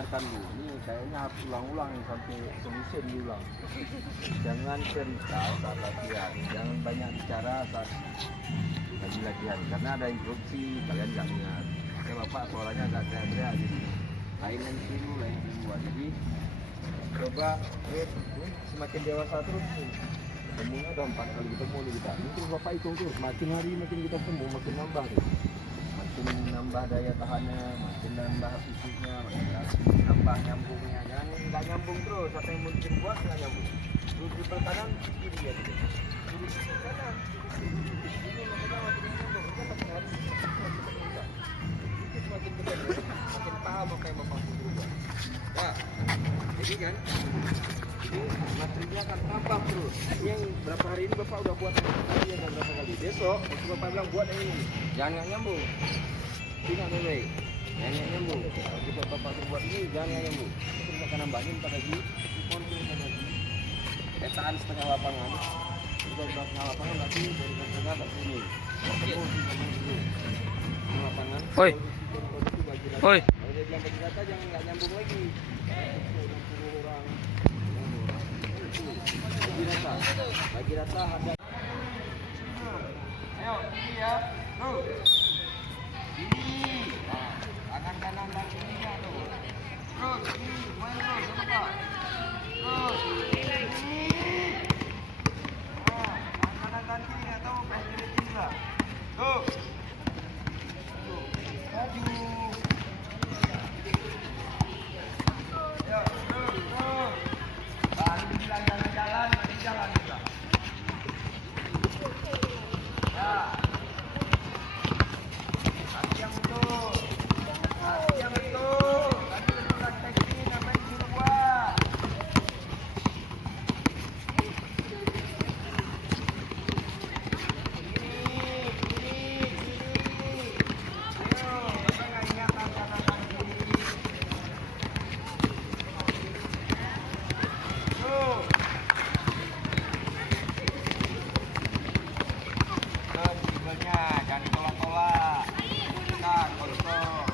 ingatkan Bu, ini kayaknya harus ulang-ulang sampai solusi diulang. Jangan cerita saat latihan, jangan banyak bicara saat lagi latihan, karena ada interupsi, kalian nggak ingat. Ya Bapak suaranya agak teriak-teriak jadi lain dulu, jadi coba semakin dewasa terus nih. Ketemunya udah 4 kali ketemu nih kita. Ini terus Bapak hitung terus, makin hari makin kita ketemu, makin nambah nih. Makin nambah daya tahannya, makin nambah fisiknya, makin nambah nyambungnya. Jangan nggak nyambung terus, apa yang mungkin buat nggak nyambung. Terus di kanan kiri ya gitu. Terus di kanan. Ini lama-lama makin nyambung. Kita makin hari makin ketemu, makin paham apa yang Bapak berubah. Ya, jadi kan. Ini materinya akan tambah terus. Ini yang berapa hari ini Bapak udah buat ini dan berapa kali. Besok Bapak bilang buat yang ini. Jangan nggak nyambung. Tidak baik. Jangan nggak nyambung. Kalau kita Bapak buat ini jangan nggak nyambung. Kita akan nambahin pada lagi. Tahan setengah lapangan. Kita udah setengah lapangan nanti dari setengah ke sini. Ketemu di lapangan. Oi. Oi. Kalau dia bilang bagi rata jangan nggak nyambung lagi. Bagi rata ada. Ayo ini ya, tuh. Ini, tangan kanan dan kiri ya tuh. Terus, ini main terus, coba. Terus, ini. Tangan kanan dan kiri atau pendek lah. Tuh. Maju. Ya, terus. Baru bilang jalan-jalan, jalan juga. Ya. Hati yang betul. Hati yang betul. Tadi udah teknik apa yang suruh buat. Jangan ditolak-tolak. Nah, kontrol.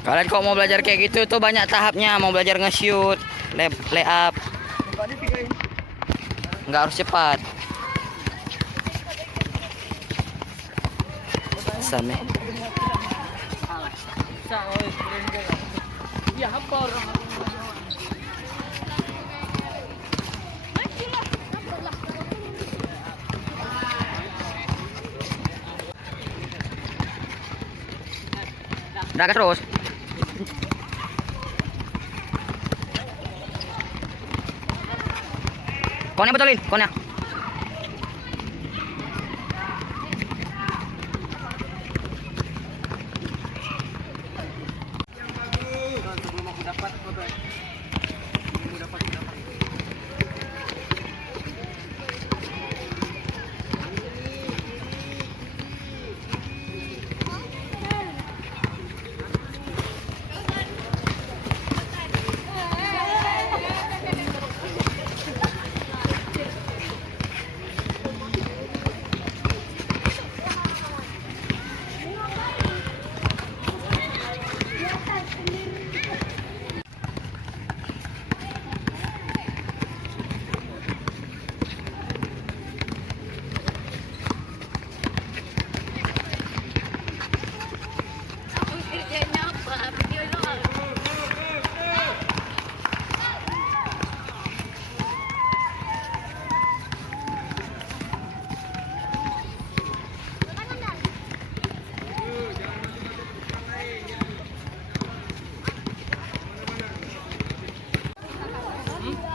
Kalian kok mau belajar kayak gitu tuh banyak tahapnya. Mau belajar nge-shoot, lay up. Nggak harus cepat. Sama. Udah terus. Konnya betulin, konnya. Sebelum aku dapat foto. Sebelum dapat.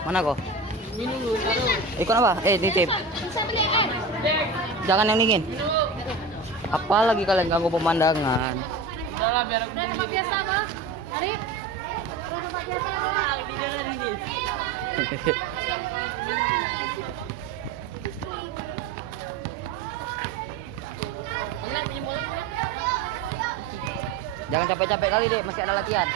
Mana kok? Ikut apa? Titip. Jangan yang dingin. Apalagi kalian ganggu pemandangan. Udah biar aku rumah biasa apa? Arif? Rumah biasa apa? Di dalam ini. Enggak Jangan capek-capek kali, Dek. Masih ada latihan.